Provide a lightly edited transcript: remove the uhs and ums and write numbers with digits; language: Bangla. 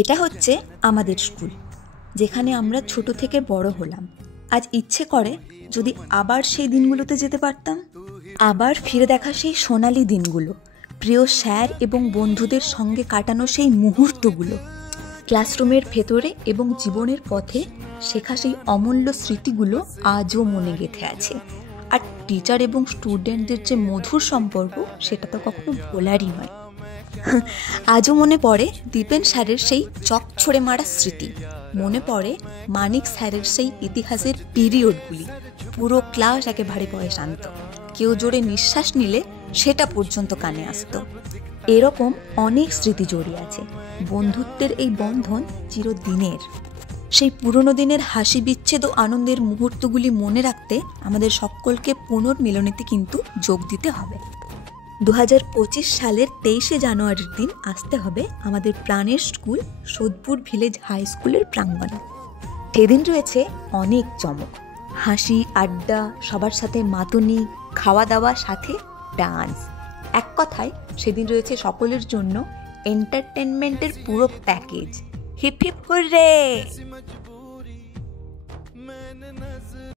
এটা হচ্ছে আমাদের স্কুল, যেখানে আমরা ছোট থেকে বড় হলাম। আজ ইচ্ছে করে যদি আবার সেই দিনগুলোতে যেতে পারতাম, আবার ফিরে দেখা সেই সোনালি দিনগুলো, প্রিয় স্যার এবং বন্ধুদের সঙ্গে কাটানো সেই মুহূর্তগুলো, ক্লাসরুমের ভেতরে এবং জীবনের পথে শেখা সেই অমূল্য স্মৃতিগুলো আজও মনে গেঁথে আছে। আর টিচার এবং স্টুডেন্টদের যে মধুর সম্পর্ক, সেটা তো কখনো ভোলারই নয়। আজও মনে পড়ে দীপেন স্যারের সেই চক ছড়ে মারা স্মৃতি, মনে পড়ে মানিক স্যারের সেই ইতিহাসের পিরিয়ডগুলি। পুরো ক্লাস একেবারে ভয়ে শান্ত, কেউ জোরে নিঃশ্বাস নিলে সেটা পর্যন্ত কানে আসতো। এরকম অনেক স্মৃতি জড়িয়ে আছে। বন্ধুত্বের এই বন্ধন চিরদিনের। সেই পুরনো দিনের হাসি বিচ্ছেদ ও আনন্দের মুহূর্তগুলি মনে রাখতে আমাদের সকলকে পুনর্মিলনীতে কিন্তু যোগ দিতে হবে। 2025 সালের 23শে জানুয়ারির দিন আসতে হবে আমাদের প্রাণের স্কুল সোদপুর ভিলেজ হাই স্কুলের প্রাঙ্গণে। সেদিন রয়েছে অনেক চমক, হাসি, আড্ডা, সবার সাথে মাতুনি, খাওয়া দাওয়া, সাথে ডান্স। এক কথায় সেদিন রয়েছে সকলের জন্য এন্টারটেনমেন্টের পুরো প্যাকেজ। Hip hip hurray!